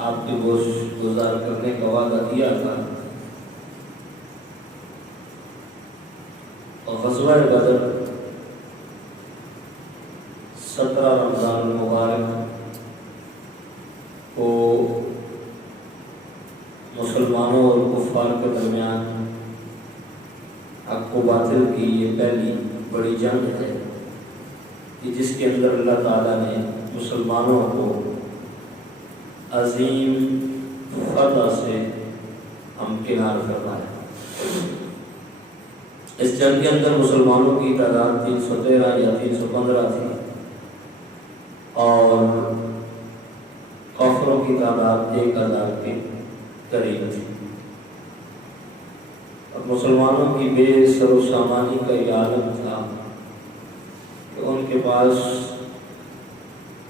آپ کی گوشت گزار کرنے کا وعدہ کیا تھا، اور غزوہ بدر 17 رمضان المبارک کو مسلمانوں اور کفار کے درمیان حق و باطل کی یہ پہلی بڑی جنگ ہے کہ جس کے اندر اللہ تعالیٰ نے مسلمانوں کو عظیم فتح سے ہمکنار فرمایا۔ اس جنگ کے اندر مسلمانوں کی تعداد 313 یا 315 تھی اور کافروں کی تعداد 1000 کے قریب تھی۔ اور مسلمانوں کی بے سر و سامانی کا یہ عالم تھا کہ ان کے پاس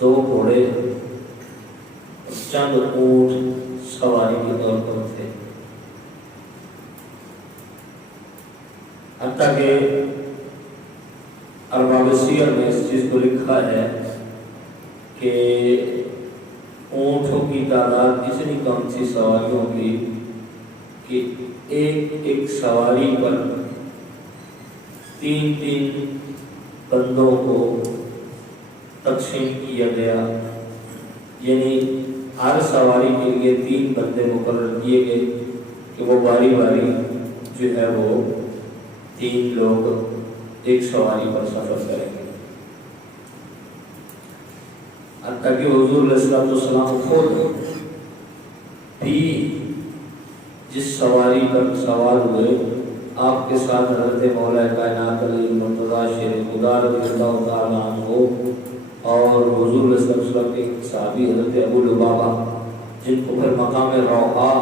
2 گھوڑے اور چند اونٹ سواری کے طور پر تھے، حتیٰ کہ ارباب سیر نے اس چیز کو لکھا ہے کہ اونٹوں کی تعداد اتنی کم تھی سواریوں کی کہ ایک سواری پر 3 بندوں کو تقسیم کیا گیا، یعنی ہر سواری کے لیے 3 بندے مقرر کیے گئے کہ وہ باری باری جو ہے وہ 3 لوگ ایک سواری پر سفر کریں گے۔ حتیٰ کہ حضور علیہ السلام خود بھی جس سواری پر سوار ہوئے، آپ کے ساتھ حضرت مولا کائنات علی المرتضیٰ شیر خدا رضی اللہ تعالیٰ عنہ اور حضور علیہ السلام کے صحابی حضرت ابو لبابہ، جن کو پھر مقام روحا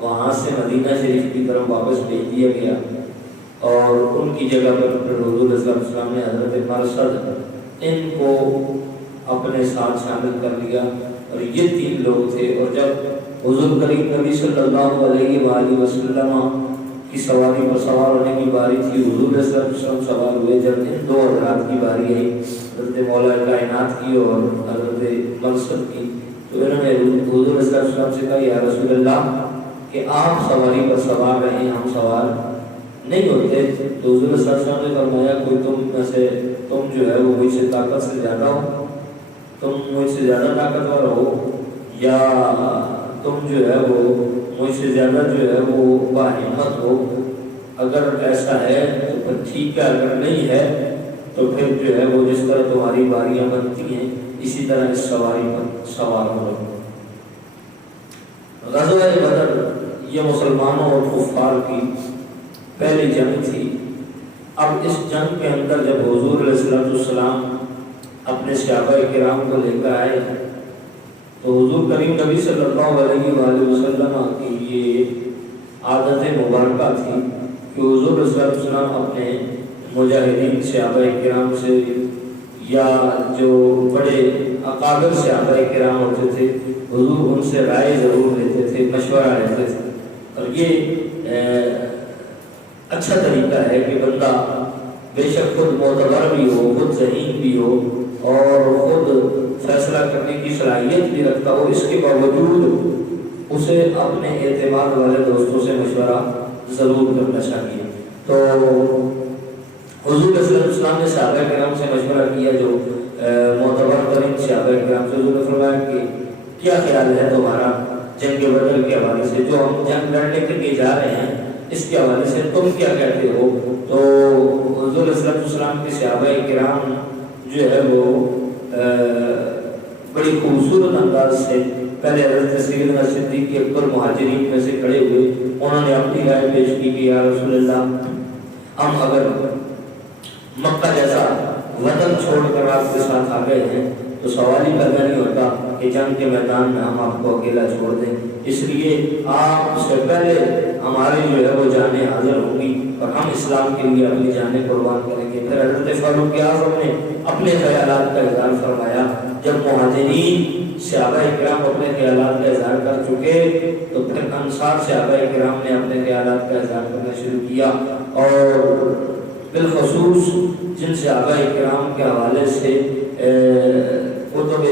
وہاں سے مدینہ شریف کی طرف واپس بھیج دیا گیا، اور ان کی جگہ پر پھر حضور علیہ السلام نے حضرت مرثد ان کو اپنے ساتھ شامل کر لیا، اور یہ 3 لوگ تھے۔ اور جب حضور کریم نبی صلی اللہ علیہ وآلہ وسلم کی سواری پر سوار ہونے کی باری تھی، حضور علیہ السلام سوار ہوئے، جب ان 2 حضرات کی باری آئی، حضرت مولا کائنات کی اور حضرت مرثد کی، تو انہوں نے حضور علیہ السلام سے کہا یا رسول اللہ کہ آپ سواری پر سوار رہے ہیں، ہم سوار نہیں ہوتے۔ تو حضور علیہ السلام نے فرمایا کوئی تم جو ہے وہ مجھ سے طاقت سے زیادہ ہو، تم مجھ سے زیادہ طاقتور ہو، یا تم جو ہے وہ مجھ سے زیادہ جو ہے وہ باہمت ہو۔ اگر ایسا ہے تو پھر ٹھیک ہے، اگر نہیں ہے تو پھر جو ہے وہ جس طرح تمہاری باریاں بنتی ہیں اسی طرح اس سواری پر سوار ہو۔ غزوہ بدر یہ مسلمانوں اور کفار کی پہلی جنگ تھی۔ اب اس جنگ کے اندر جب حضور علیہ السلام اپنے صحابہ کرام کو لے کر آئے تو حضور کریم نبی صلی اللہ علیہ وآلہ وسلم کی یہ عادت مبارکہ تھی کہ حضور صلی اللہ علیہ وسلم اپنے مجاہدین صحابہ کرام سے یا جو بڑے اکابر صحابہ کرام ہوتے تھے حضور ان سے رائے ضرور لیتے تھے، مشورہ لیتے تھے، اور یہ اچھا طریقہ ہے کہ بندہ بے شک خود معتبر بھی ہو، خود ذہین بھی ہو اور خود فیصلہ کرنے کی صلاحیت بھی رکھتا ہو، اس کے باوجود اسے اپنے اعتماد والے دوستوں سے مشورہ ضرور کرنا چاہیے۔ تو حضور صلی اللہ علیہ وسلم نے صحابہ کرام سے مشورہ کیا، جو معتبر ترین صحابہ کرام سے، حضور نے فرمایا کہ کیا خیال ہے تمہارا جنگ بدر کے حوالے سے، جو ہم جنگ لڑنے کے لیے جا رہے ہیں اس کے حوالے سے تم کیا کہتے ہو؟ تو حضور صلی اللہ علیہ وسلم کے صحابہ کرام جو ہے وہ بڑی خوبصورت انداز سے پہلے حضرت سیدنا صدیق اکبر مہاجرین میں سے کھڑے ہوئے، انہوں نے اپنی رائے پیش کی کہ یا رسول اللہ ہم اگر مکہ جیسا وطن چھوڑ کر آپ کے ساتھ آ گئے ہیں تو سوال ہی پیدا نہیں ہوتا کہ جنگ کے میدان میں ہم آپ کو اکیلا چھوڑ دیں، اس لیے آپ سے پہلے ہماری جو ہے وہ جانیں حاضر ہوں گی اور ہم اسلام کے لیے اپنی جانیں قربان کریں گے۔ پھر حضرت فاروق اعظم نے اپنے خیالات کا اظہار فرمایا۔ جب مہاجرین صحابہ کرام اپنے خیالات کا اظہار کر چکے تو پھر انصار صحابہ کرام نے اپنے خیالات کا اظہار کرنا شروع کیا، اور بالخصوص جن صحابہ کرام کے حوالے سے کتب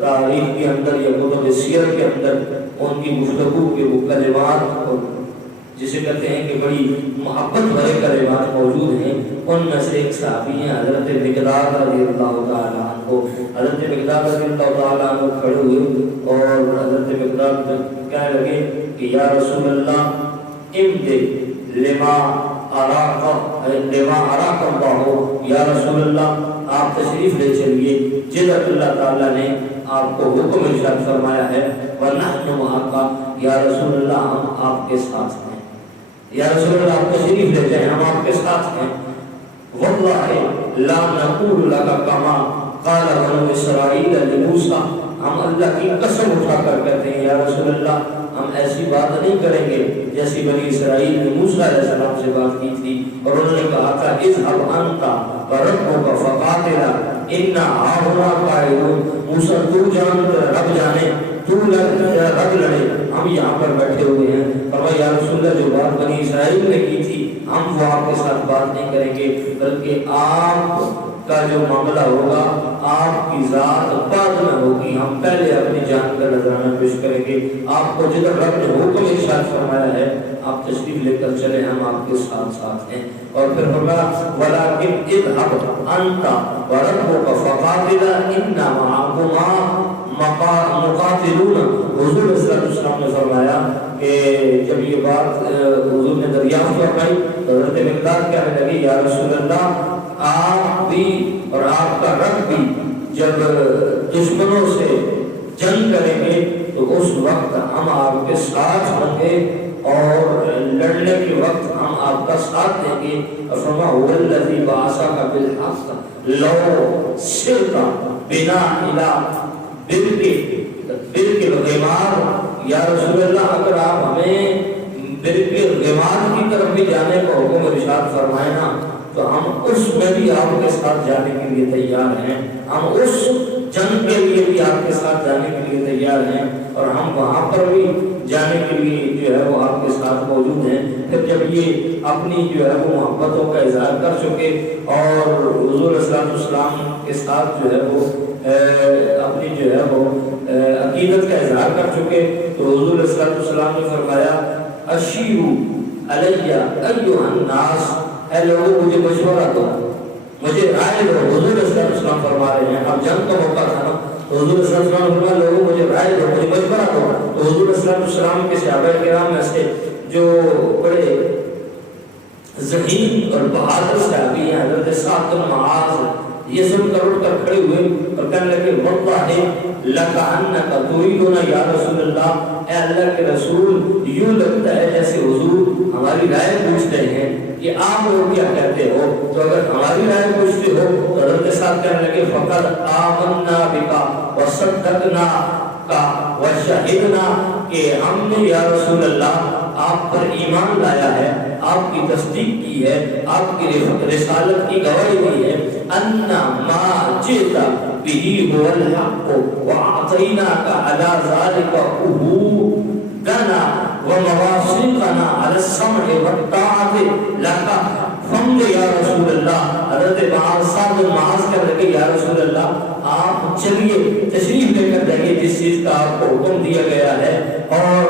تاریخ کے اندر یا کتب سیر کے اندر ان کی گفتگو کے وہ کلمات اور جسے کہتے ہیں کہ بڑی محبت بھرے کلمات موجود ہیں، ان میں سے ایک صحابی ہیں حضرت مقداد رضی اللہ تعالیٰ عنہ۔ حضرت مقداد رضی اللہ تعالیٰ عنہ کھڑے ہوئے اور حضرت مقداد کہنے لگے کہ یا رسول اللہ امدے لما اراک اللہ، یا رسول اللہ آپ تشریف لے چلیے جدھر اللہ تعالیٰ نے آپ کو حکم ارشاد فرمایا ہے، وَنَحْنُ مَعَكَ، یا رسول اللہ ہم آپ کے ساتھ ہیں، یا رسول اللہ آپ تشریف لے جائیں ہم آپ کے ساتھ ہیں۔ وَاللَّهِ لَا نَقُولُ لَكَ كَمَا قَالَ بَنُو إِسْرَائِيلَ لِمُوسَىٰ، ہم اللہ کی قسم اٹھا کر کہتے ہیں یا رسول اللہ ہم ایسی بات نہیں کریں گے جیسی بنی اسرائیل نے موسیٰ علیہ السلام سے بات کی تھی، اور انہوں نے کہا تھا اذهب أنت وَرَبُّكَ فَقَاتِلَا إِنَّا هَاهُنَا قَاعِدُونَ، موسیٰ تو جان رب جانے تو رب لڑے، ہم یہاں پر بیٹھے ہوئے ہیں۔ فرمایا یا رسول اللہ جو بات بنی اسرائیل نے کی تھی ہم وہ آپ کے ساتھ بات نہیں کریں گے، بلکہ آپ کا جو معاملہ ہوگا آپ کی ذات بعد میں ہوگی، ہم پہلے اپنی جان کا نذرانہ پیش کریں گے۔ آپ کو جدھر رب نے حکم ارشاد فرمایا ہے آپ تشریف لے کر چلے، ہم آپ کے ساتھ ساتھ ہیں۔ اور پھر فرمایا وَلَٰكِنْ اذْهَبْ أَنْتَ وَرَبُّكَ فَقَاتِلَا إِنَّا مَعَكُمَا مقاتلون۔ حضور صلی اللہ علیہ وسلم نے فرمایا کہ جب یہ بات حضور نے دریافت فرمائی تو حضرت مقداد کہنے لگے یا رسول اللہ آپ بھی اور آپ کا رب بھی جب دشمنوں سے جنگ کریں گے تو اس وقت ہم آپ کے ساتھ ہوں گے اور لڑنے کے وقت ہم آپ کا ساتھ دیں گے۔ فرمایا وَالَّذِي بَعَثَكَ بِالْحَقِّ لَوْ سِرْتَ بِنَا إِلَىٰ بِرْكِ الْغِمَارِ، یا رسول اللہ اگر آپ ہمیں برق الغمار کی طرف بھی جانے کا حکم ارشاد فرمائے نا تو ہم اس میں بھی آپ کے ساتھ جانے کے لیے تیار ہیں، ہم اس جنگ کے لیے بھی آپ کے ساتھ جانے کے لیے تیار ہیں، اور ہم وہاں پر بھی جانے کے لیے جو ہے وہ آپ کے ساتھ موجود ہیں۔ پھر جب یہ اپنی جو ہے وہ محبتوں کا اظہار کر چکے اور حضور صلی اللہ علیہ وسلم کے ساتھ جو ہے وہ اپنی جو ہے وہ عقیدت کا اظہار کر چکے تو حضور صلی اللہ علیہ وسلم نے فرمایا اشیروا علی ایھا الناس، اے لوگوں مجھے مشورہ دو، مجھے رائے دو۔ حضور صلی اللہ علیہ وسلم فرما رہے ہیں اب جنگ کا موقع تھا نا تو حضور صلی اللہ علیہ وسلم فرمایا لوگوں مجھے رائے دو، مجھے مشورہ دو۔ تو حضور صلی اللہ علیہ وسلم کے صحابہ کرام میں سے جو بڑے ذہین اور بہادر صحابی ہیں حضرت سعد بن معاذ یہ سن کر اٹھ کر کھڑے ہوئے اور کہنے لگے واللہ لکأنک تريدون یا رسول اللہ، اے اللہ کے رسول یوں لگتا ہے جیسے حضور ہماری رائے پوچھتے ہیں کہ آپ لوگ کیا کہتے ہو، تو اگر ہماری رائے پوچھتے ہو تو حضرت صاحب کہنے لگے فقد آمنا بکا وصدقنا کا وشہدنا، کہ ہم نے یا رسول اللہ آپ پر ایمان لایا ہے، آپ کی تصدیق کی ہے، آپ کی رسالت کی گواہی دی ہے، ان ما جئت به هو الحق واعطیناک علی ذلک عہودنا ومواثیقنا علی السمع والطاعۃ لک، ہم یا رسول اللہ حضرت سعد بن معاذ کہنے لگے یا رسول اللہ آپ چلیے تشریف لے کر جائیے جس چیز کا آپ کو حکم دیا گیا ہے، اور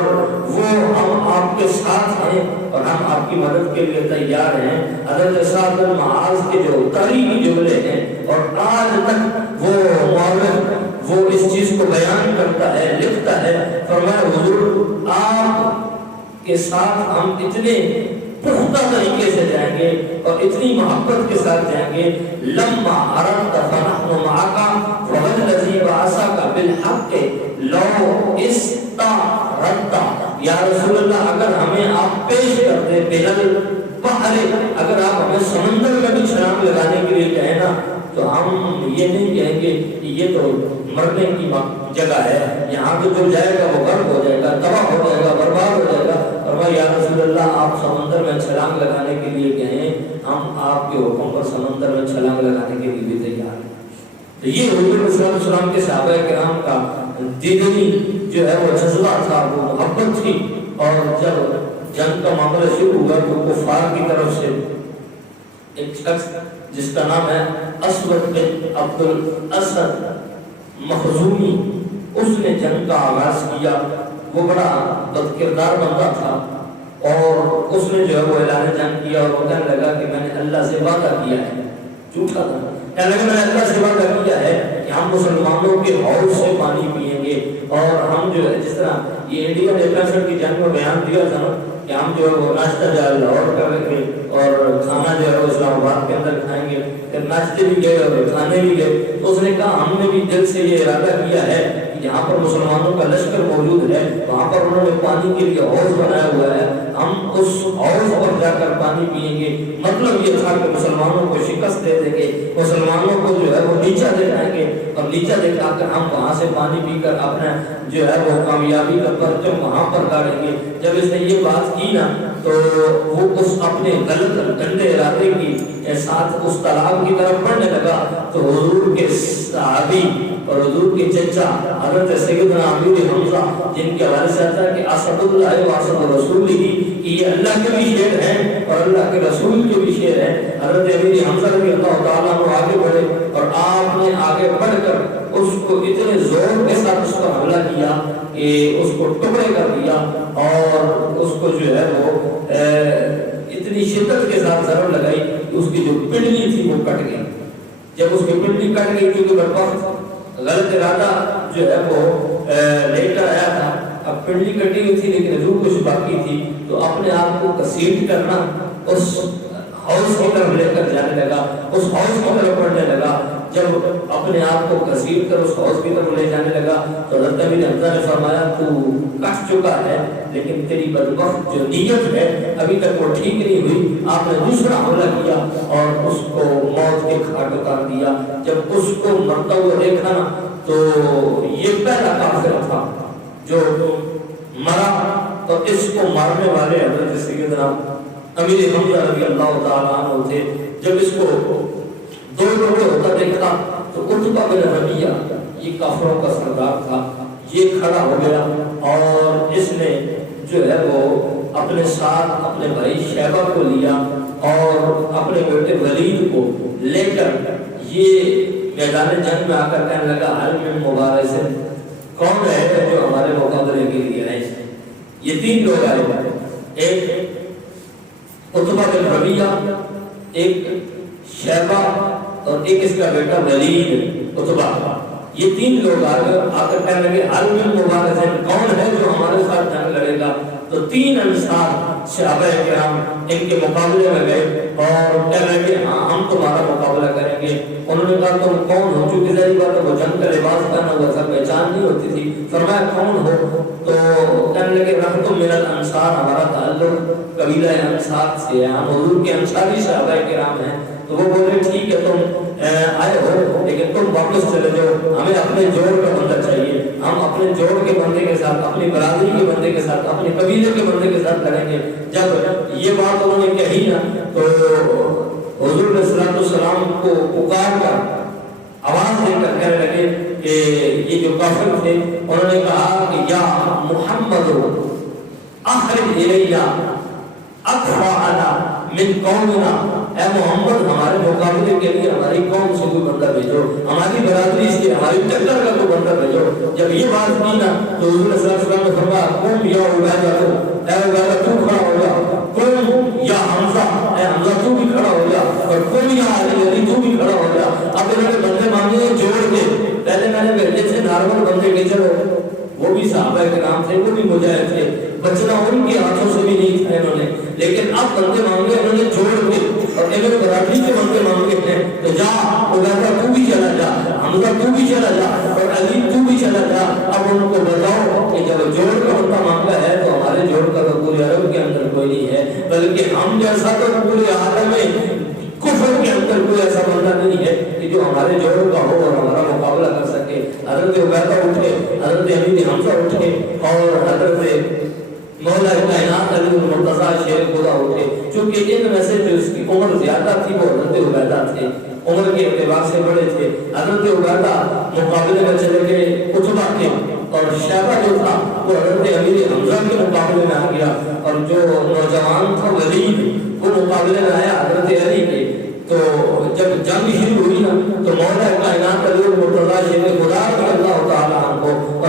وہ ہم آپ کے ساتھ ہیں اور ہم آپ کی مدد کے لیے تیار ہیں۔ حضرت سعد بن معاذ کے جو تاریخی جملے ہیں اور آج تک وہ مورخ وہ اس چیز کو بیان کرتا ہے لکھتا ہے، فرمایا حضور آپ کے ساتھ ہم اتنے پختہ طریقے سے جائیں گے اور اتنی محبت کے ساتھ جائیں گے، لما اردت فنحن معك والذی بعثک بالحق لو استردت، یا رسول اللہ اگر ہمیں آپ پیش کرتے بلل بحر، اگر آپ ہمیں سمندر میں بھی چھلانگ لگانے کے لیے کہیں نا تو ہم یہ نہیں کہیں گے کہ یہ تو مرنے کی جگہ ہے، یہاں تو جو جائے گا وہ غرق ہو جائے گا، تباہ ہو جائے گا، برباد ہو جائے گا۔ فرمایا یا رسول اللہ آپ سمندر میں چھلانگ لگانے کے لیے کہیں ہم آپ کے حکم پر سمندر میں چھلانگ لگانے کے لیے بھی تیار ہیں۔ تو یہ حضور صلی اللہ علیہ وسلم کے صحابہ کرام کا دیدنی جو ہے وہ جذبہ تھا، وہ محبت تھی، اور جب جنگ کا معاملہ شروع ہوا تو کفار کی طرف سے ایک شخص جس کا نام ہے اسود بن عبد الاسد مخزومی، اس نے جنگ کا آغاز کیا. وہ بڑا بدکردار بندہ تھا اور اس نے جو ہے وہ اعلان جنگ کیا اور وہ کہنے لگا کہ میں نے اللہ سے وعدہ کیا ہے. جھوٹا تھا. کہنے لگا میں نے اللہ سے وعدہ کیا ہے کہ ہم مسلمانوں کے حوض سے پانی پیئیں گے اور ہم جو ہے جس طرح یہ انڈیا نے 65 کی جنگ میں بیان دیا تھا نا کہ ہم جو ہے وہ ناشتہ جو ہے لاہور کریں گے اور کھانا جو ہے وہ اسلام آباد کے اندر کھائیں گے. پھر ناشتے بھی گئے اور کھانے بھی گئے. تو اس نے کہا ہم نے بھی دل سے یہ ارادہ کیا ہے کہ جہاں پر مسلمانوں کا لشکر موجود ہے وہاں پر انہوں نے پانی کے لیے حوض بنایا ہوا ہے, ہم اس حوض پر جا کر پانی پیئیں گے. مطلب یہ تھا کہ مسلمانوں کو شکست دے دیں گے, مسلمانوں کو جو ہے وہ نیچا دکھائیں گے اور نیچا دکھا کر ہم وہاں سے پانی پی کر اپنا جو ہے وہ کامیابی کا پرچم وہاں پر گاڑیں گے. جب اس نے یہ بات کی نا تو وہ اس اپنے غلط گندے ارادے کی ساتھ اس تالاب کی طرف بڑھنے لگا تو حضور کے صحابی اور حضور کے چچا حضرت سیدنا امیر حمزہ جن کے حوالے سے آتا ہے کہ اسد اللہ و اسد رسول ہی کہ یہ اللہ کے بھی شیر ہیں اور اللہ کے رسول کے بھی شیر ہیں. حضرت امیر حمزہ رضی اللہ تعالیٰ عنہ آگے بڑھے اور آپ نے آگے بڑھ کر اس کو اتنے زور کے ساتھ اس پر حملہ کیا کہ اس کو ٹکڑے کر دیا اور اس کو جو ہے وہ اتنی شدت کے ساتھ ضرب لگائی کہ اس کی جو پنڈلی تھی وہ کٹ گئی. جب اس کی پنڈلی کٹ گئی کیونکہ برپخت غلط ارادہ جو ہے وہ لے کر آیا تھا, اب پنڈلی کٹی ہوئی تھی لیکن حضور کچھ باقی تھی تو اپنے آپ کو کسیٹ کرنا اس حوض کی طرف لے کر جانے لگا, اس حوض کی طرف بڑھنے لگا. جب اپنے آپ کو کسیٹ کر اس حوض کی طرف لے جانے لگا تو حضرت امیر حمزہ نے فرمایا تو کٹ چکا ہے لیکن تیری بدبخت جو نیت ہے ابھی تک وہ ٹھیک نہیں ہوئی. آپ نے دوسرا حملہ کیا اور اس کو موت کے گھاٹ اتار دیا. جب اس کو مرتا ہوا دیکھا نا تو یہ پہلا کافر تھا جو مرا تو اس کو مارنے والے حضرت سیدنا امیر حمزہ رضی اللہ تعالیٰ عنہ تھے. جب اس کو دو ٹکڑے ہوتا دیکھا تو عتبہ بن ربیعہ یہ کافروں کا سردار تھا, یہ کھڑا ہو گیا اور اس نے جو ہے وہ اپنے ساتھ اپنے بھائی شیبہ کو لیا اور اپنے بیٹے ولید کو لے کر یہ میدان جنگ میں آ کر کہنے لگا حل من مبارز کون ہے جو ہمارے مقابلے کے لیے آئے. یہ تین لوگ آئے, ایک عتبہ بن ربیعہ, ایک شیبہ اور ایک اس کا بیٹا ولید عتبہ. یہ تین لوگ آ کر کہنے لگے حل من مبارز کون ہے جو ہمارے ساتھ جنگ لڑے گا. تو تین انصار صحابہ کرام ان کے مقابلے میں گئے اور کہنے لگے ہاں ہم تمہارا مقابلہ کریں گے. انہوں نے کہا تم کون ہو, چونکہ ظاہر بات ہے وہ جنگ کا لباس پہنا ہوا تھا, پہچان نہیں ہوتی تھی. فرمایا کون ہو تو کہنے لگے رحمتم من الانصار, ہمارا تعلق قبیلہ انصار سے ہے, ہم حضور کے انصاری صحابہ کرام ہیں. تو وہ بولے ٹھیک ہے تم آئے ہو لیکن تم واپس چلے جاؤ, ہمیں اپنے جوڑ کا بندہ چاہیے, ہم اپنے جوڑ کے بندے کے ساتھ, اپنی برادری کے بندے کے ساتھ, اپنے قبیلے کے بندے کے ساتھ لڑیں گے. جب یہ بات انہوں نے کہی نا تو حضور علیہ الصلوۃ والسلام کو پکار کر آواز دے کر کہنے لگے کہ یہ جو کافر تھے انہوں نے کہا کہ یا محمد اخرج الینا اکفاءنا من قومنا, اے محمد ہمارے مقابلے کے لیے ہماری قوم سے کوئی بندہ بھیجو, ہماری برادری سے ہماری ٹکر کا کوئی بندہ بھیجو. جب یہ بات کی نا تو حضور صلی اللہ علیہ وسلم نے فرمایا قم یا عبیدہ, اے عبیدہ تو کھڑا ہو جا, قم یا حمزہ, اے حمزہ تو بھی کھڑا ہو جا, اور قم یا علی تو بھی کھڑا ہو جا. اب انہوں نے بندے مانگے جوڑ کے, پہلے میں نے بھیجے تھے نارمل بندے کے, چلو وہ بھی صحابہ کرام تھے, وہ بھی مجاہد تھے, بچنا ان کے ہاتھوں سے بھی نہیں تھا انہوں نے, لیکن اب بندے مانگے انہوں نے جوڑ کے اور ایک برادری کے بندے مانگے ہیں. تو جا عبیدہ تو بھی چلا جا, حمزہ تو بھی چلا جا اور علی تو بھی چلا جا. اب ان کو بتاؤ کہ جب جوڑ کا بندہ مانگا ہے تو ہمارے جوڑ کا تو پورے عرب کے اندر کوئی نہیں ہے, بلکہ ہم جیسا تو پورے عالم میں کفر کے اندر کوئی ایسا بندہ نہیں ہے کہ جو ہمارے جوڑ کا ہو اور ہمارا مقابلہ کر سکے. حضرت عبیدہ اٹھے, حضرت امیر حمزہ اٹھے اور حضرت مولا کائنات علی المرتضیٰ شیر خدا اٹھے. چونکہ ان میں سے جو اس کی عمر زیادہ تھی وہ حضرت عبیدہ تھے, عمر کے اعتبار سے بڑے تھے. حضرت عبیدہ مقابلے میں چلے گئے عتبہ کے, اور شیبہ جو تھا وہ حضرت امیر حمزہ کے مقابلے میں آ گیا, اور جو نوجوان تھا ولید وہ مقابلے میں آیا حضرت علی کے. تو جب جنگ شروع ہوئی نا تو مولا کائنات علی المرتضیٰ شیر خدا رضی اللہ تعالیٰ عنہ اور